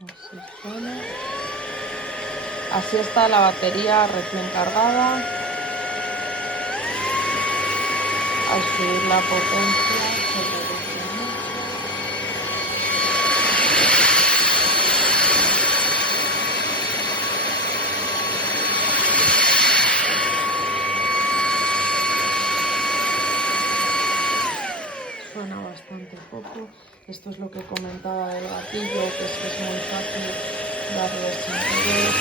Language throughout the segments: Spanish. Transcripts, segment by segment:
Así pone. Así está la batería recién cargada. Al subir la potencia se reduce mucho. Suena bastante poco. Esto es lo que comentaba del gatillo, que es muy fácil darle sin querer.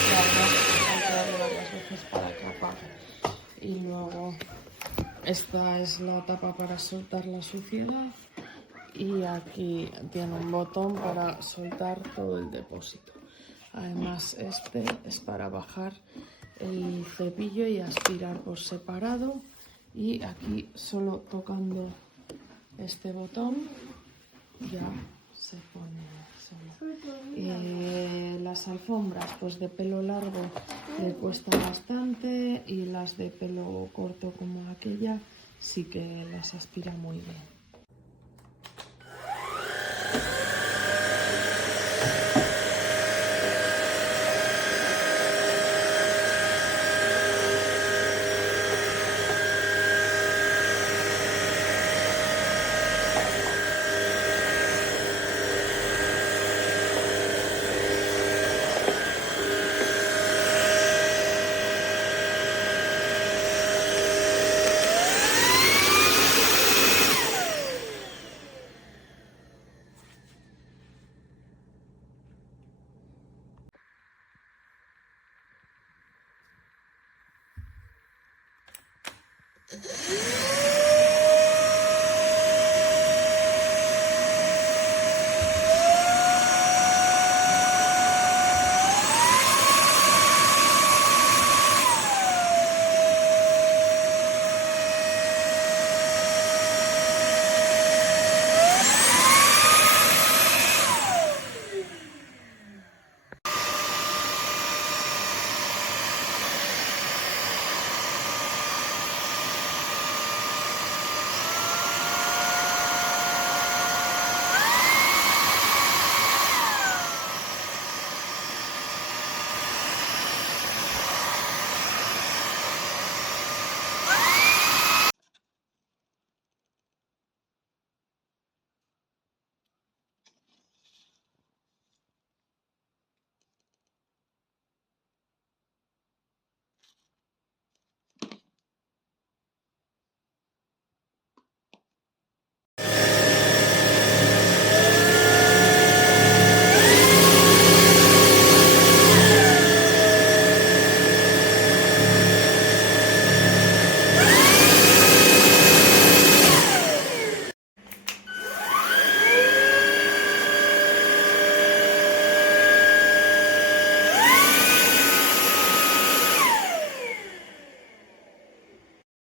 Y además hay que darle varias veces para que apague. Y luego esta es la tapa para soltar la suciedad. Y aquí tiene un botón para soltar todo el depósito. Además este es para bajar el cepillo y aspirar por separado. Y aquí solo tocando este botón ya se pone solo. Las alfombras pues de pelo largo le cuesta bastante y las de pelo corto como aquella sí que las aspira muy bien.